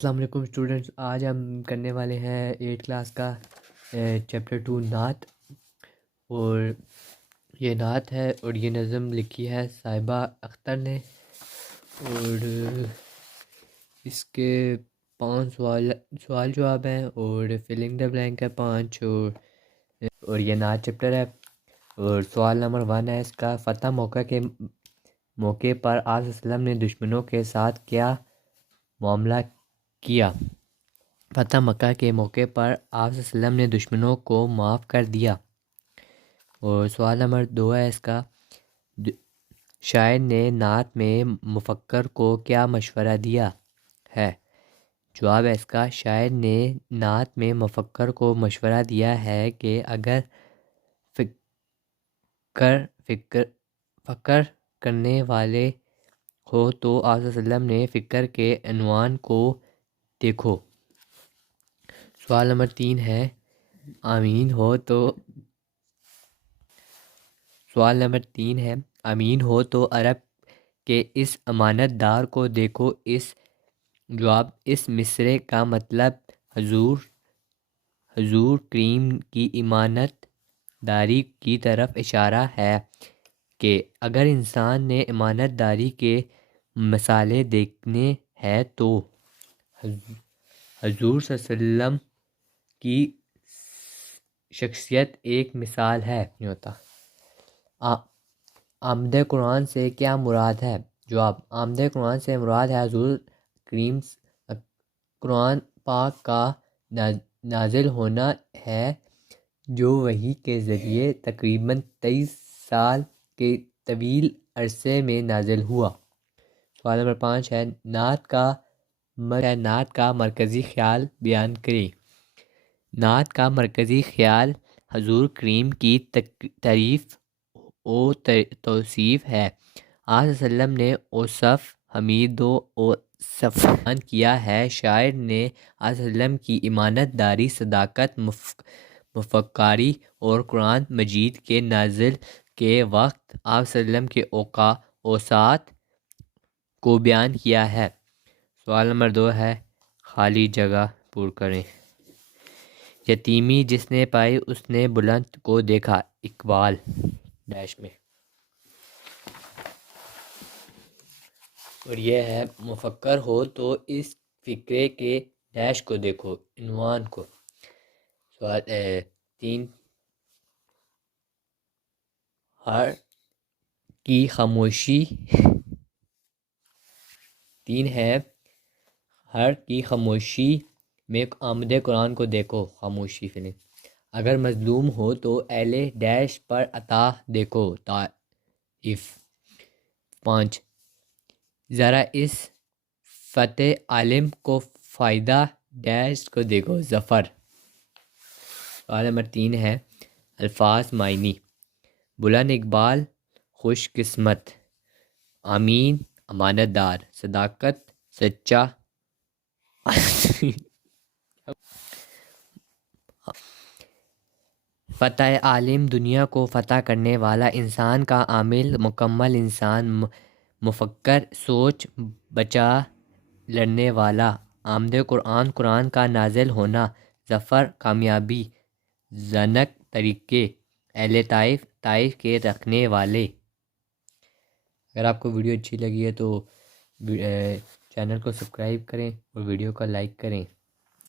السلام علیکم اسٹوڈنٹس، آج ہم کرنے والے ہیں 8 کلاس کا چیپٹر 2 نعت، اور یہ نعت ہے اور یہ نظم لکھی ہے صاحبہ اختر نے، اور اس کے 5 سوال جواب ہیں اور فلنگ دا بلینک ہے 5، اور یہ نعت چیپٹر ہے۔ اور سوال نمبر 1 ہے اس کا، فتح موقع پر آپ صلی اللہ علیہ وسلم نے دشمنوں کے ساتھ کیا معاملہ کیا؟ فتح مکہ کے موقع پر آپ صلی اللہ علیہ وسلم نے دشمنوں کو معاف کر دیا۔ اور سوال نمبر 2 ہے اس کا، شاعر نے نعت میں مفکر کو کیا مشورہ دیا ہے؟ جواب ہے اس کا، شاعر نے نعت میں مفکر کو مشورہ دیا ہے کہ اگر فکر کرنے والے ہو تو آپ صلی اللہ علیہ وسلم نے فکر کے عنوان کو دیکھو۔ سوال نمبر 3 ہے، امین ہو تو عرب کے اس امانت دار کو دیکھو۔ جواب، اس مصرعے کا مطلب حضور کریم کی امانت داری کی طرف اشارہ ہے کہ اگر انسان نے امانت داری کے مثالیں دیکھنے ہیں تو حضور صلی اللہ علیہ وسلم کی شخصیت ایک مثال ہے۔ آمد قرآن سے کیا مراد ہے؟ جواب، آمد قرآن سے مراد ہے حضور کریم قرآن پاک کا نازل ہونا ہے، جو وحی کے ذریعے تقریباً 23 سال کے طویل عرصے میں نازل ہوا۔ سوال نمبر 5 ہے، نعت کا مرکزی خیال بیان کریں۔ نعت کا مرکزی خیال حضور کریم کی تعریف و توصیف ہے۔ آپ صلی اللہ علیہ وسلم نے اوصاف حمید و اوصاف بیان کیا ہے۔ شاعر نے آپ صلی اللہ علیہ وسلم کی امانت داری، صداقت، مفکری اور قرآن مجید کے نازل کے وقت آپ صلی اللہ علیہ وسلم کے اوصاف کو بیان کیا ہے۔ سوال نمبر 2 ہے، خالی جگہ پر کریں۔ یتیمی جس نے پائی اس نے بلند کو دیکھا، اقبال ڈیش میں۔ اور یہ ہے، مفکر ہو تو اس فکرے کے ڈیش کو دیکھو، عنوان کو۔ سوال 3، ہر کی خاموشی میں آمد قرآن کو دیکھو، خاموشی فلم۔ اگر مظلوم ہو تو اہل ڈیش پر عطا دیکھو، طائف۔ 5، ذرا اس فتح عالم کو فائدہ ڈیش کو دیکھو، ظفر۔ سوال نمبر 3 ہے، الفاظ معنی۔ بلند اقبال، خوش قسمت۔ امین، امانت دار۔ صداقت، سچا۔ فتح عالم، دنیا کو فتح کرنے والا، انسان کا عامل، مکمل انسان۔ مفکر، سوچ بچا لڑنے والا۔ آمد قرآن، قرآن کا نازل ہونا۔ ظفر، کامیابی۔ زنک، طریقے۔ اہل طائف، طائف کے رکھنے والے۔ اگر آپ کو ویڈیو اچھی لگی ہے تو چینل کو سبسکرائب کریں اور ویڈیو کو لائک کریں۔